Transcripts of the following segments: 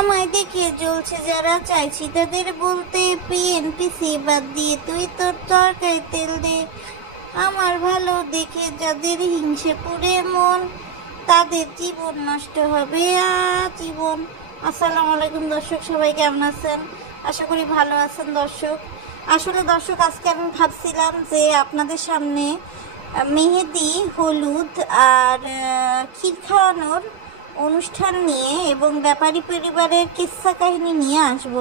আমায় দেখে জ্বলছে যারা, চাইছি তাদের বলতে পিএনপিসি বাদ দিয়ে তুই তোর তরকারি তেল দে। আমার ভালো দেখে যাদের হিংসে পুড়ে মন, তাদের জীবন নষ্ট হবে জীবন। আসসালামু আলাইকুম দর্শক, সবাই কেমন আছেন? আশা করি ভালো আছেন দর্শক। আসলে দর্শক, আজকে আমি ভাবছিলাম যে আপনাদের সামনে মেহেদি, হলুদ আর ক্ষীর খাওয়ানোর অনুষ্ঠান নিয়ে এবং ব্যাপারী পরিবারের কিস্সা কাহিনী নিয়ে আসব,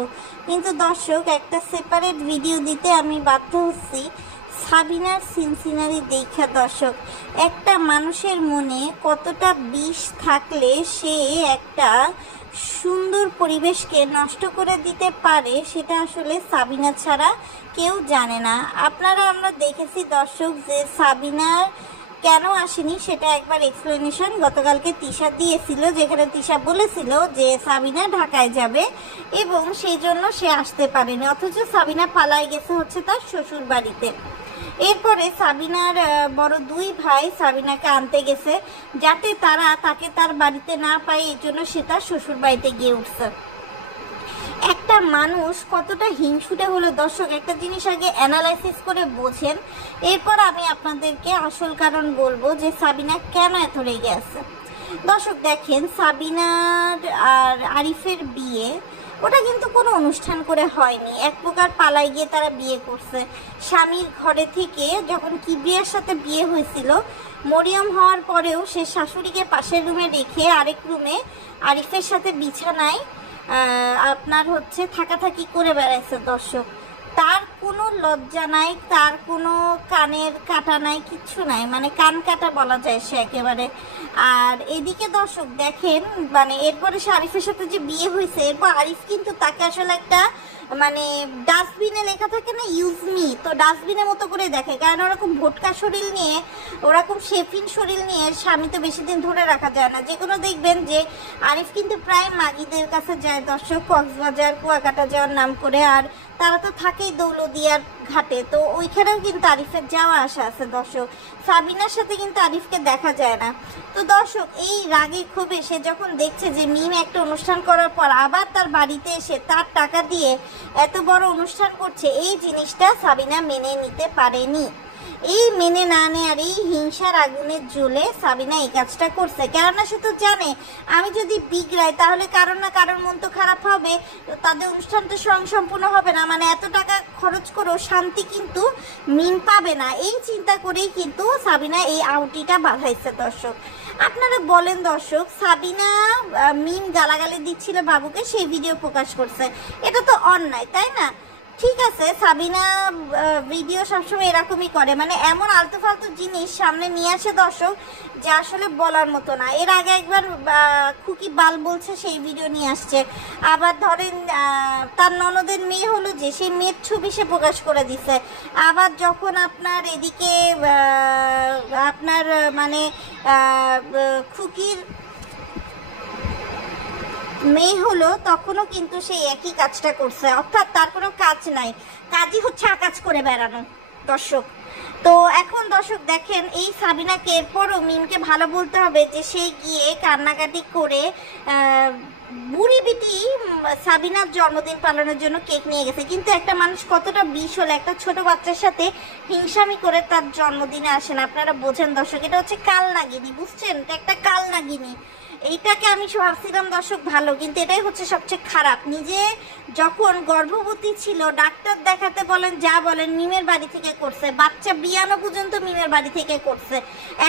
কিন্তু দর্শক একটা সেপারেট ভিডিও দিতে আমি বাধ্য হচ্ছি। সাবিনার সিনসিনারি দেখা দর্শক, একটা মানুষের মনে কতটা বিষ থাকলে সে একটা সুন্দর পরিবেশকে নষ্ট করে দিতে পারে, সেটা আসলে সাবিনা ছাড়া কেউ জানে না। আমরা দেখেছি দর্শক যে সাবিনার কেন আসেনি সেটা একবার এক্সপ্লেনেশন গতকালকে তিশা দিয়েছিল, যেখানে তিশা বলেছিল যে সাবিনা ঢাকায় যাবে এবং সেই জন্য সে আসতে পারেনি, অথচ সাবিনা পালায় গেছে হচ্ছে তার শ্বশুর বাড়িতে। এরপরে সাবিনার বড় দুই ভাই সাবিনাকে আনতে গেছে যাতে তাকে তার বাড়িতে না পায়, এই জন্য সে তার শ্বশুর বাড়িতে গিয়ে উঠছে। একটা মানুষ কতটা হিংসুটে হলো দর্শক, একটা জিনিস আগে অ্যানালাইসিস করে বোঝেন, এরপর আমি আপনাদেরকে আসল কারণ বলবো যে সাবিনা কেন এত রেগে আছে। দর্শক দেখেন, সাবিনার আর আরিফের বিয়ে ওটা কিন্তু কোনো অনুষ্ঠান করে হয়নি, এক প্রকার পালায় গিয়ে তারা বিয়ে করছে। স্বামীর ঘরে থেকে যখন কিবরিয়ার সাথে বিয়ে হয়েছিল, মরিয়ম হওয়ার পরেও সে শাশুড়িকে পাশের রুমে রেখে আরেক রুমে আরিফের সাথে বিছানায় আপনার হচ্ছে থাকাথাকি করে বেড়াইছে দর্শক। তার কোনো লজ্জা নাই, তার কোনো কানের কাটা নাই, কিচ্ছু নাই, মানে কান কাটা বলা যায় সে একেবারে। আর এদিকে দর্শক দেখেন, মানে এরপরে সে আরিফের সাথে যে বিয়ে হয়েছে, এরপর আরিফ কিন্তু তাকে আসলে একটা মানে ডাস্টবিনে লেখা থাকে না ইউজ মি, তো ডাস্টবিনের মতো করে দেখে, কারণ ওরকম ভোটকা শরীর নিয়ে, ওরকম শেফিন শরীর নিয়ে স্বামী তো বেশি দিন ধরে রাখা যায় না। যে কোনো দেখবেন যে আরিফ কিন্তু প্রায় মাগিদের কাছে যায় দর্শক, কক্সবাজার কুয়াকাটা যাওয়ার নাম করে, আর তারা তো থাকেই দৌলদিয়ার ঘাটে, তো ওইখানেও কিন্তু আরিফের যাওয়া আসা আছে দর্শক। সাবিনার সাথে কিন্তু আরিফকে দেখা যায় না। তো দর্শক, এই রাগে ক্ষোভে সে যখন দেখছে যে মিম একটা অনুষ্ঠান করার পর আবার তার বাড়িতে এসে তার টাকা দিয়ে এত বড় অনুষ্ঠান করছে, এই জিনিসটা সাবিনা মেনে নিতে পারেনি। এই মেনে না নেয়ার এই হিংসার আগুনের জ্বলে সাবিনা এই কাজটা করছে, কেননা সে তো জানে আমি যদি বিগড়াই তাহলে কারোর না কারোর মন তো খারাপ হবে, তাদের অনুষ্ঠানটা স্বয়ংসম্পূর্ণ হবে না, মানে এত টাকা খরচ করেও শান্তি কিন্তু মিম পাবে না। এই চিন্তা করেই কিন্তু সাবিনা এই আউটিটা বাঁধাইছে দর্শক। আপনারা বলেন দর্শক, সাবিনা মিম গালাগালি দিচ্ছিল বাবুকে, সেই ভিডিও প্রকাশ করছে, এটা তো অন্যায়, তাই না? ঠিক আছে, সাবিনা ভিডিও সবসময় এরকমই করে, মানে এমন আলতু ফালতু জিনিস সামনে নিয়ে আসে দর্শক যে আসলে বলার মতো না। এর আগে একবার খুকি বাল বলছে, সেই ভিডিও নিয়ে আসছে। আবার ধরেন তার ননদের মেয়ে হলো যে, সেই মেয়ের ছবি সে প্রকাশ করে দিছে। আবার যখন আপনার এদিকে আপনার মানে খুকির মেয়ে হলো, তখনও কিন্তু সেই একই কাজটা করছে, অর্থাৎ তার কোনো কাজ নাই, কাজই হচ্ছে আকাজ করে বেড়ানো দর্শক। তো এখন দর্শক দেখেন, এই সাবিনাকে এরপরও মিমকে ভালো বলতে হবে যে সে গিয়ে কান্নাকাটি করে বুড়ি বিটি সাবিনার জন্মদিন পালনের জন্য কেক নিয়ে গেছে, কিন্তু একটা মানুষ কতটা বিষ হলে একটা ছোট বাচ্চার সাথে হিংসামি করে তার জন্মদিনে আসেন, আপনারা বোঝেন দর্শক। এটা হচ্ছে কাল নাগিনী, বুঝছেন? এটা একটা কাল নাগিনী। এইটাকে আমি ভাবছিলাম দর্শক ভালো, কিন্তু এটাই হচ্ছে সবচেয়ে খারাপ। নিজে যখন গর্ভবতী ছিল, ডাক্তার দেখাতে বলেন যা বলেন মিমের বাড়ি থেকে করছে, বাচ্চা বিয়ানো পর্যন্ত মিমের বাড়ি থেকে করছে।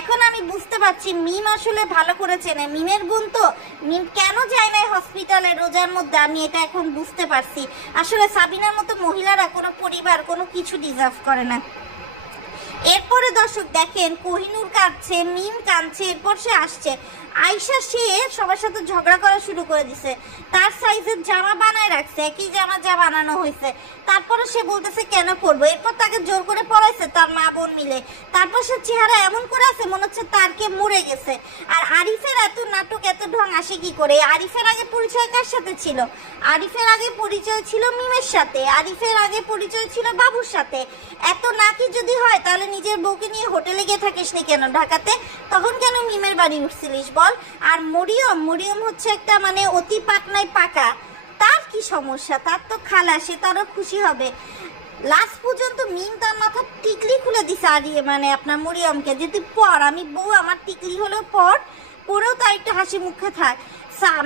এখন আমি বুঝতে পারছি মিম আসলে ভালো করে চেনে, মিমের বোন তো, মিম কেন যায় না হসপিটালে রোজার মধ্যে, আমি এটা এখন বুঝতে পারছি। আসলে সাবিনার মতো মহিলারা কোনো পরিবার কোনো কিছু ডিজার্ভ করে না। এরপরে দর্শক দেখেন, কোহিনূর কাঁদছে, মিম কাঁদছে, এরপর সে আসছে, আয়শা সে সবার সাথে ঝগড়া করা শুরু করে দিছে, তার সাইজের জামা বানায় রাখছে, একই জামা যা বানানো হয়েছে, তারপরে সে বলতেছে কেন পরবো, এরপর তাকে জোর করে পড়াইছে তার মা বোন মিলে, তারপর সে চেহারা এমন করে আছে মনে হচ্ছে তারকে মরে গেছে। আর আরিফের এত নাটক এত ঢং আসে কি করে? আরিফের আগে পরিচয় কার সাথে ছিল? আরিফের আগে পরিচয় ছিল মিমের সাথে, আরিফের আগে পরিচয় ছিল বাবুর সাথে। এত নাকি যদি হয় তাহলে নিজের বউকে নিয়ে হোটেলে গিয়ে থাকিস নি কেন ঢাকাতে? তখন কেন মিমের বাড়ি উঠছিলিস বল? বল। আর মরিয়ম মরিয়ম হচ্ছে একটা মানে অতি পাকনায় পাকা, তার কি সমস্যা? তার তো খালা, সে তারও খুশি হবে। লাস্ট পর্যন্ত মিম তার মাথা টিকলি খুলে দিছে আর মানে আপনার মরিয়মকে যে তুই পর, আমি বউ, আমার টিকলি হলেও পরেও তার একটু হাসি মুখে থাক।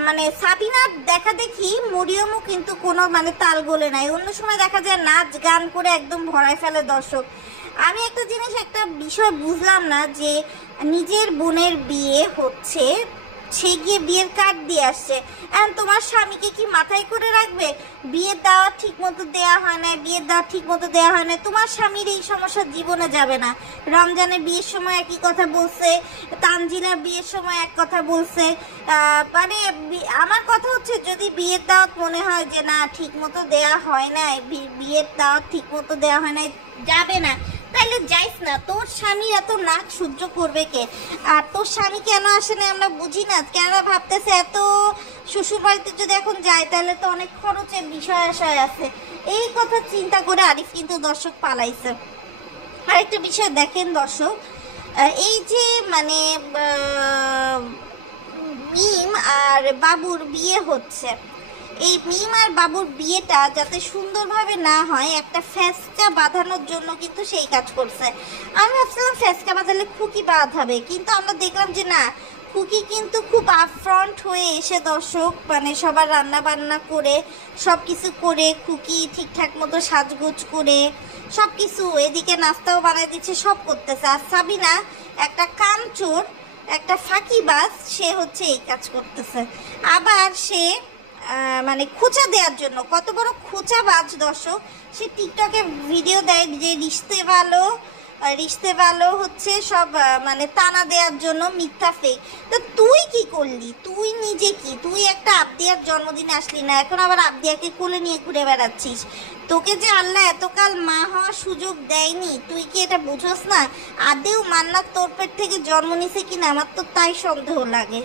মানে সাবিনার দেখা দেখি মরিয়মও কিন্তু কোনো মানে তাল গোলে নাই, অন্য সময় দেখা যায় নাচ গান করে একদম ভরায় ফেলে দর্শক। আমি একটা জিনিস, একটা বিষয় বুঝলাম না, যে নিজের বোনের বিয়ে হচ্ছে, সে গিয়ে বিয়ের কার্ড দিয়ে আসছে, এখন তোমার স্বামীকে কি মাথায় করে রাখবে? বিয়ের দাওয়াত ঠিক মতো দেওয়া হয় না, বিয়ের দাওয়াত ঠিক মতো দেওয়া হয় না, তোমার স্বামীর এই সমস্যা জীবনে যাবে না। রমজানের বিয়ের সময় একই কথা বলছে, তানজিলার বিয়ের সময় এক কথা বলছে। মানে আমার কথা হচ্ছে, যদি বিয়ের দাওয়াত মনে হয় যে না ঠিক মতো দেওয়া হয় না, বিয়ের দাওয়াত ঠিক মতো দেওয়া হয় না, যাবে না, তাহলে যাইস না। তোর স্বামী এত নাক সহ্য করবে কে? আর তোর স্বামী কেন আসে না আমরা বুঝি না, কেন ভাবতেছে এত শ্বশুর বাড়িতে যদি এখন যায় তাহলে তো অনেক খরচের বিষয় আশায় আছে, এই কথা চিন্তা করে আরিফ কিন্তু দর্শক পালাইছে। আরেকটা বিষয় দেখেন দর্শক, এই যে মানে মিম আর বাবুর বিয়ে হচ্ছে, এই মিম আর বাবুর বিয়েটা যাতে সুন্দরভাবে না হয়, একটা ফ্যাসকা বাঁধানোর জন্য কিন্তু সেই কাজ করছে। আমি ভাবছিলাম ফ্যাসকা বাঁধালে খুকি বাঁধাবে, কিন্তু আমরা দেখলাম যে না, খুকি কিন্তু খুব আপফ্রন্ট হয়ে এসে দর্শক মানে সবার রান্না বান্না করে সব কিছু করে, খুকি ঠিকঠাক মতো সাজগোজ করে সব কিছু, এদিকে নাস্তাও বানাই দিচ্ছে, সব করতেছে। আর সাবিনা একটা কামচোর, একটা ফাঁকিবাজ, সে হচ্ছে এই কাজ করতেছে। আবার সে মানে খোঁচা দেওয়ার জন্য, কত বড় খোঁচাবাজ দর্শক, সে টিকটকে ভিডিও দেয় যে রিশতে ভালো হচ্ছে সব মানে টানা দেওয়ার জন্য মিথ্যা ফেক। তো তুই কি করলি? তুই নিজে কি, তুই একটা আবদিয়ার জন্মদিনে আসলি না, এখন আবার আবদিয়াকে কোলে নিয়ে ঘুরে বেড়াচ্ছিস। তোকে যে আল্লাহ এতকাল মা হওয়ার সুযোগ দেয়নি, তুই কি এটা বুঝোস না? আদেও মান্নাত তোর পেট থেকে জন্ম নিছে কিনা আমার তো তাই সন্দেহ লাগে।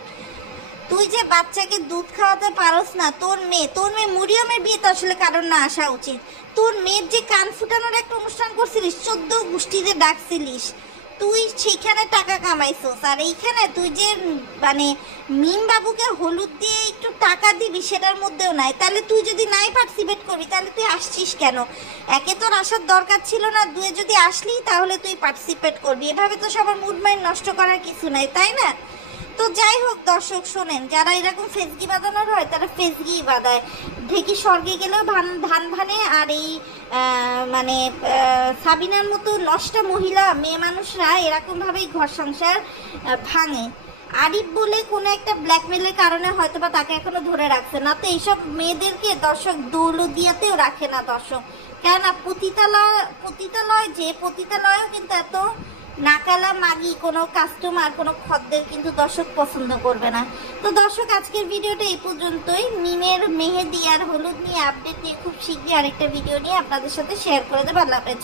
তুই যে বাচ্চাকে দুধ খাওয়াতে পারস না, তোর মেয়ে মরিয়মের বিয়ে তো আসলে কারণ না আসা উচিত। তোর মেয়ের যে কান ফুটানোর একটা অনুষ্ঠান করছিলিস, 14 গোষ্ঠীতে ডাকছিলিস, তুই সেখানে টাকা কামাইছস। আর এইখানে তুই যে মানে মিম বাবুকে হলুদ দিয়ে একটু টাকা দিবি, সেটার মধ্যেও নাই। তাহলে তুই যদি নাই পার্টিসিপেট করবি তাহলে তুই আসছিস কেন? একে তোর আসার দরকার ছিল না, দুয়ে যদি আসলি তাহলে তুই পার্টিসিপেট করবি। এভাবে তো সবার মুড মাইন্ড নষ্ট করার কিছু নাই, তাই না? তো যাই হোক দর্শক, শোনেন, যারা এরকম ফেসগি বাঁধানোর হয় তারা ফেসগিই বাঁধায়, ঢেকি স্বর্গে গেলেও ধান ভানে। আর এই মানে সাবিনার মতো নষ্টা মহিলা মেয়ে মানুষরা এরকমভাবেই ঘর সংসার ভাঙে। আরিফ বলে কোনো একটা ব্ল্যাকমেলের কারণে হয়তো বা তাকে এখনো ধরে রাখছে না, তো এইসব মেয়েদেরকে দর্শক দৌলদিয়াতেও রাখে না দর্শক। কেননা পতিতালয়ও কিন্তু এত নাকালা মাগি কোনো কাস্টমার, কোনো খদ্দের কিন্তু দর্শক পছন্দ করবে না। তো দর্শক, আজকের ভিডিওটা এই পর্যন্তই। মিমের মেহেদি আর হলুদ নিয়ে আপডেট নিয়ে খুব শীঘ্রই আরেকটা ভিডিও নিয়ে আপনাদের সাথে শেয়ার করে দেবো। আল্লাহ হাফেজ।